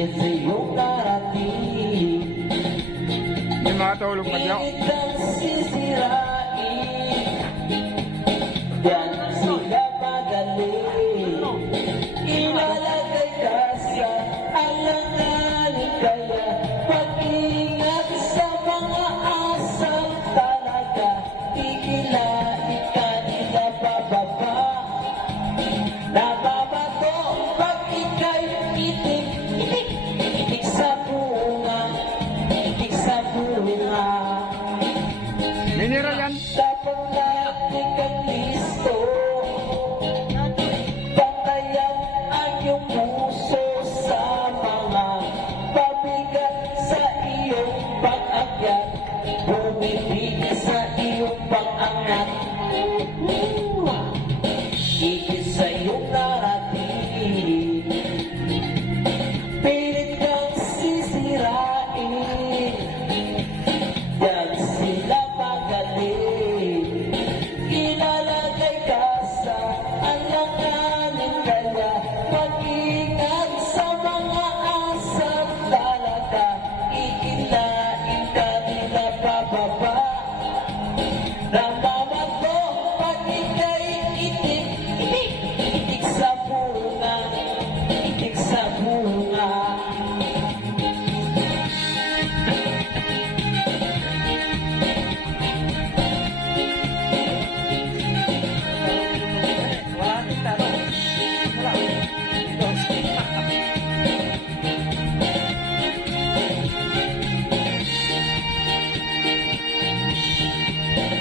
Higit sa iyong narating, May mga tulog pa dyan. pilit kang sisirain. Yan sila magaling, ilalagay ka sa alanganin. Kaya mag-ingat sa mga asang talaga, ikilain ka nila pababa. Nababato pag ika'y itik, itik, itik sa bunga, itik sa bunga. Mineral yan. Dapat natin kang listo, patayan ang iyong puso sa mga pabigat sa iyong pag-akyat, bumibigay sa iyong pag-angat. Higit sa iyong narating, pilit kang sisirain. Yan sila magaling, ilalagay ka sa alanganin. Kaya mag-ingat sa mga asal talaga, ikilain ka nila pababa. Namamato pag ika'y itik, itik, itik sa bunga, itik sa bunga.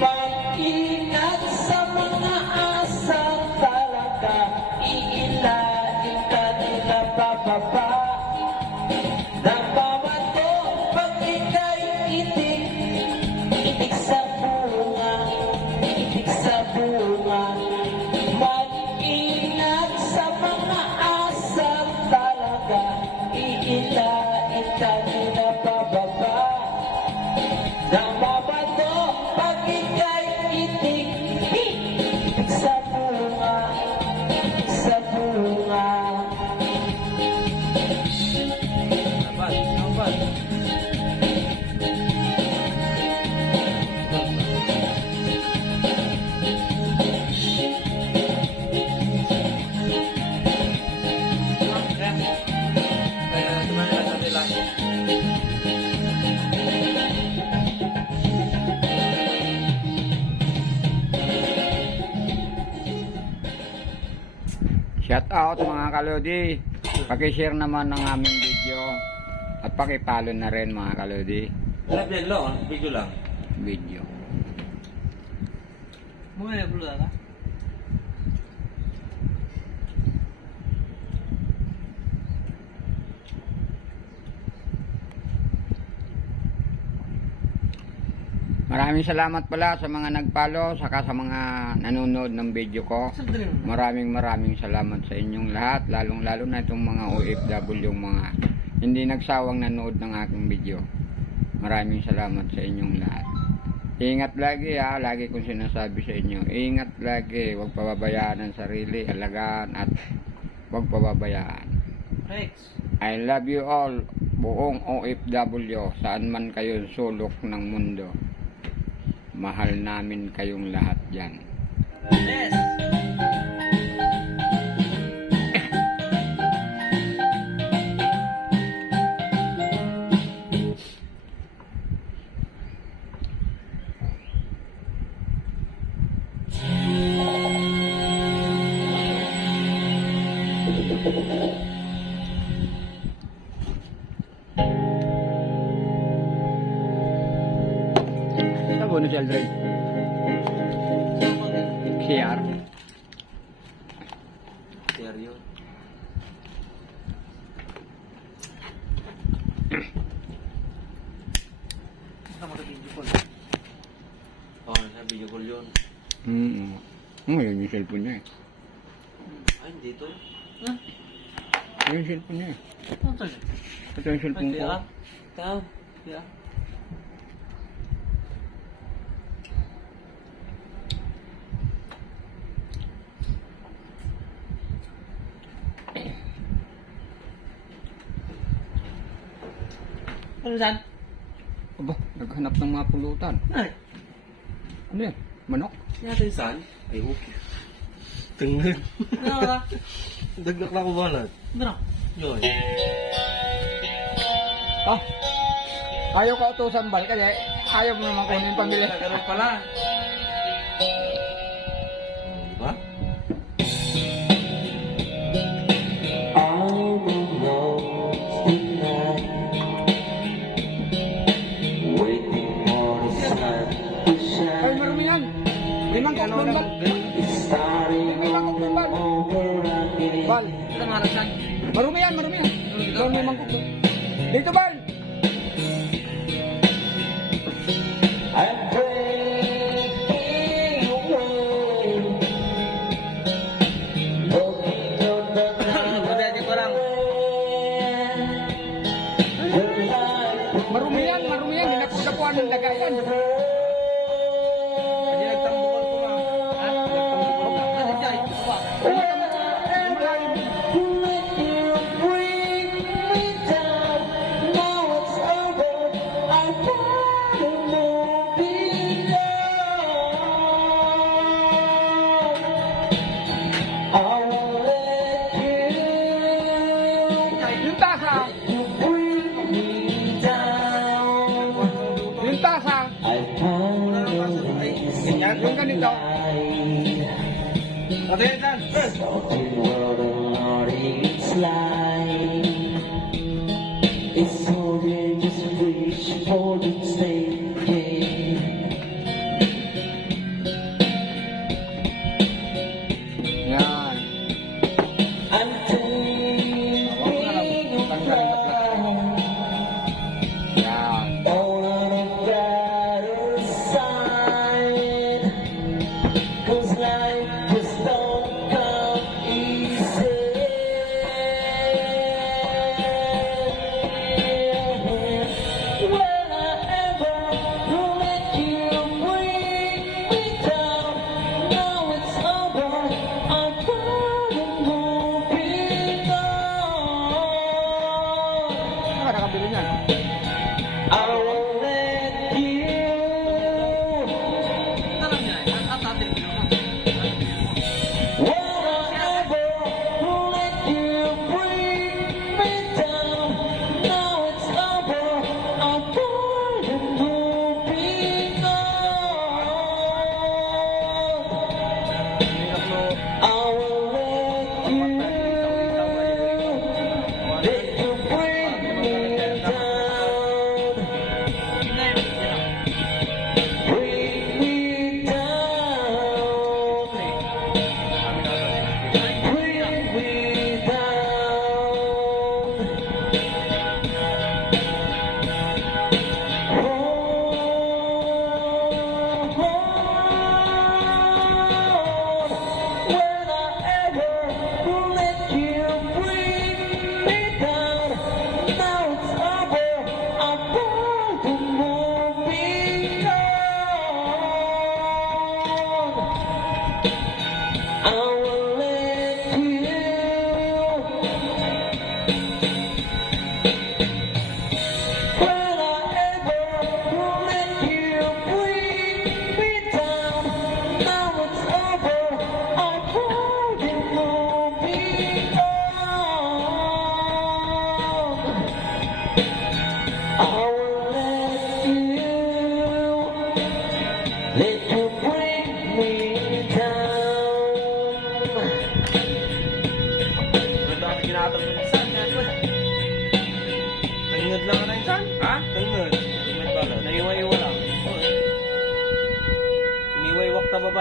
Mag-ingat sa mga asang talaga, iilain ka nila pababa. Nagmamato pag ika'y itik, itik sa bunga, itik sa bunga. Mag-ingat sa mga asang talaga, iilain ka nila pababa. Nagmamato pag ika'y itik, itik sa bunga, itik sa bunga. Shout out mga kalodi. Paki-share naman ng aming video. At paki-follow na rin mga kalodi. Lapyan lang, video lang. Video. Muna na pula ka? Maraming salamat pala sa mga nag-follow saka sa mga nanonood ng video ko. Maraming salamat sa inyong lahat, lalong-lalo na itong mga OFW, yung mga hindi nagsawang nanood ng aking video. Maraming salamat sa inyong lahat. Ingat lagi ha, lagi kong sinasabi sa inyo. Ingat lagi, huwag pababayaan ang sarili, alagaan at huwag pababayaan. Rex. I love you all, buong OFW, saan man kayo sulok ng mundo. Mahal namin kayong lahat dyan. Yes. Sabo na si Aldred. CR. Seryo. Basta mo video call. Oo, nasa video call yun. Yun yung cellphone niya eh. Ay, dito. Ha? Yun yung cellphone niya eh. Ano to? Ito yung cellphone ko. Tao. Yeah. Ano saan? Aba, naghanap ng mga pulutan. Ay, Ano yan? Manok? Yata yung saan? Ay, okay. Tengah. ano ka? Dagdag na ko banget. Ano? Yun. Ah, ayaw ka utusan bal kasi ayaw mo naman kunin pamili. Ganun pala. Diba? I will lost the night, waiting for the sun to Ay, shine. marumi yan. May mangkok doon bal. It's starting May mangkok doon bal. over again. Bal, Ito mga saan? marumi yan, marumi yan. Doon may mangkok doon. Dito bal. I'm breaking away, looking on the Madadi ko lang. the light. Marumi yan, marumi yan. Dinapuan ng daga yan. Hindi nagtambukan ko ma. Ha? Nagtambukan ko. Ano siya? Ito pa. Yung tasa, yung tasa, yung ganito. Ate, Dan. It's so they just wish for the same thing. Yan. I'm taking a flight Yan. on a brighter side, 'cause life just don't come easy. Will I ever let you bring me down? Now it's over, I'm falling moving on. Ano ka nakabili niyan? I won't let you. Alam niya eh. At atin ko naman. Will I ever let you bring me down? Now it's over, I'm falling moving on. I won't let you bring me down. Bring me down. Bring me down. When I ever let you bring me down, now it's over, I'm falling moving on. I will let you. When I ever let you bring me down, now it's over, I'm falling moving on. I will let you bring me down. Ano dami kinatag mo? Saan? Saan? Tengad lang na insan? Ha? Tengad. Tengad pala. Naiwa-iwa lang. Iniwaywak na baba.